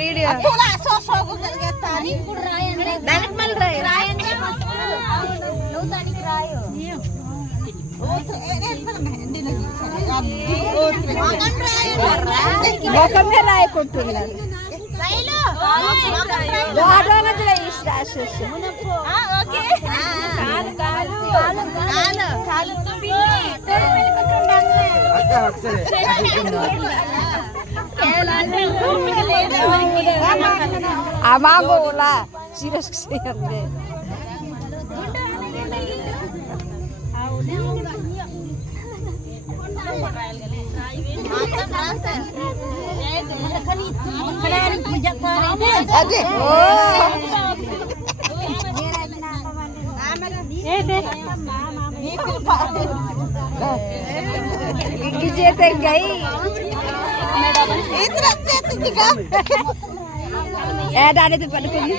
Video మొఖమే రాయకుంటున్నారు Amagola, serius kesini. Gigi tenggai. Ada itu pada kuni.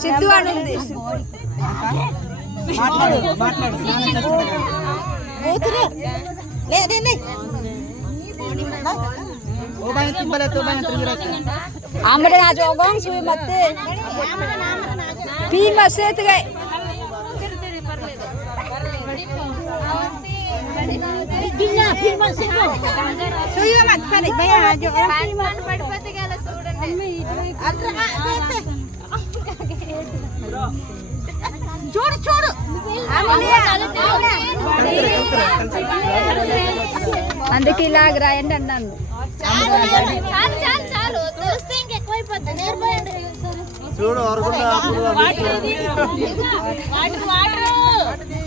Situ anu di. Lihat ini. Oh banyak timbal itu banyak terlihat. Amre aja ogong suwi mate. Pi masih tu gay. Bikinnya pi masih tu. Suwi mat pada bayar aja orang pi mat pada pada kalau sudah deh. Ada apa? Jod jod. అందుకే ఇలాగ రాయండి అన్నాను చూడు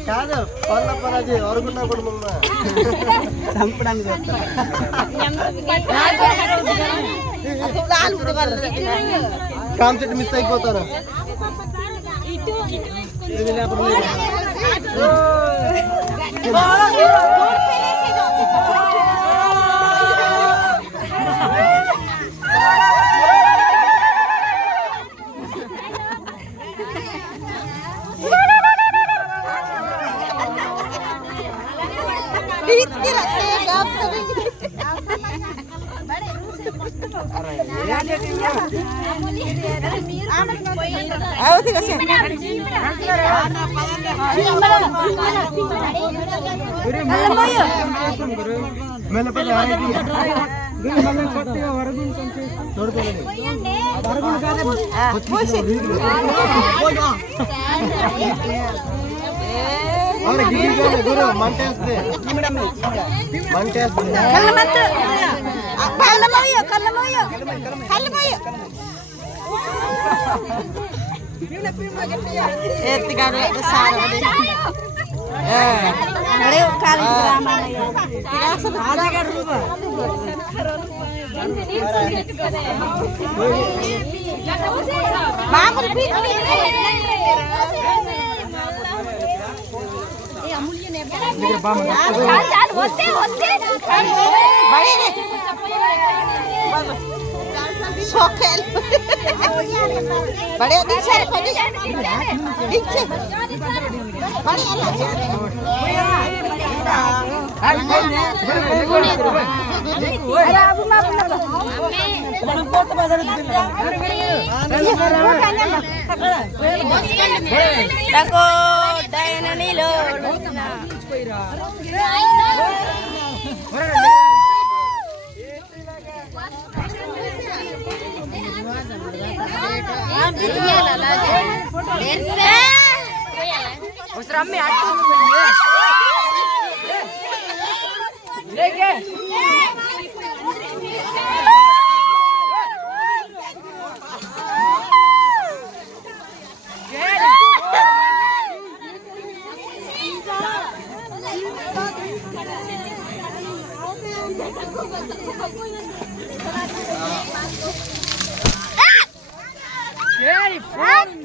కాదు పల్లపరాజీ అరుగున్న కుటుంబం చంపడానికి concept miss అయిపోతాను बड़े पीछे पीछे बड़े अरे